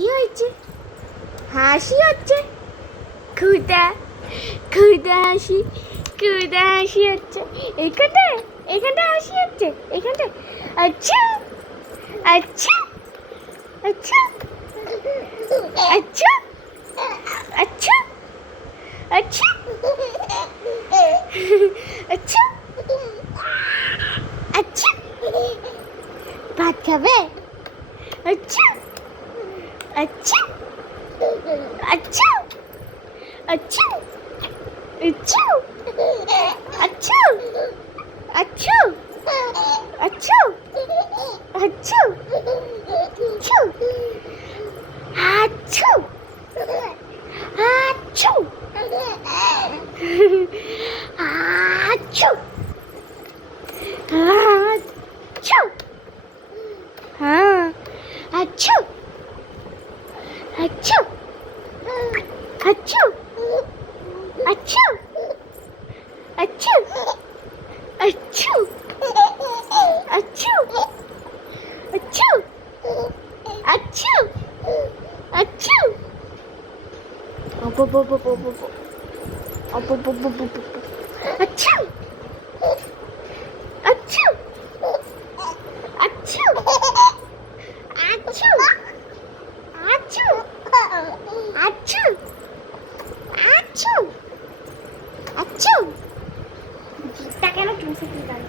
কি হয়েছে? হাসি হচ্ছে। খুদা খুদা হাসি, খুদা হাসি হচ্ছে। এখানটা হাসি হচ্ছে, এখানটা। আচ্ছা আচ্ছা আচ্ছা আচ্ছা আচ্ছা আচ্ছা আচ্ছা আচ্ছা। ভাত খাবে? আচ্ছা আচ্ছা আচ্ছা আচ্ছা আচ্ছা আচ্ছা আচ্ছা আচ্ছা আচ্ছা আচ্ছা আচ্ছা আচ্ছা আচ্ছা। হ্যাঁ আচ্ছা আচ্ছা আচ্ছা আচ্ছা আচ্ছা আচ্ছা আচ্ছা আচ্ছা আচ্ছা আচ্ছা। আচ্ছা আচ্ছা আচ্ছা আচ্ছা আচ্ছা আচ্ছা আচ্ছা আচ্ছা। জিভটা কেন চুষে দিলাম?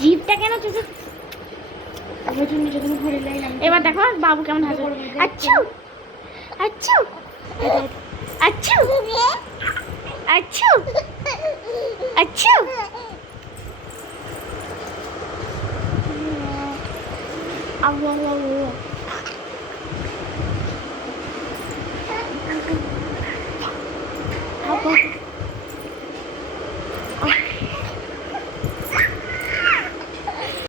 জিভটা কেন চুষে? এবার দেখো বাবু কেমন হাসে। আচ্ছা আচ্ছা আচ্ছা আচ্ছা আচ্ছা। আল্লাহ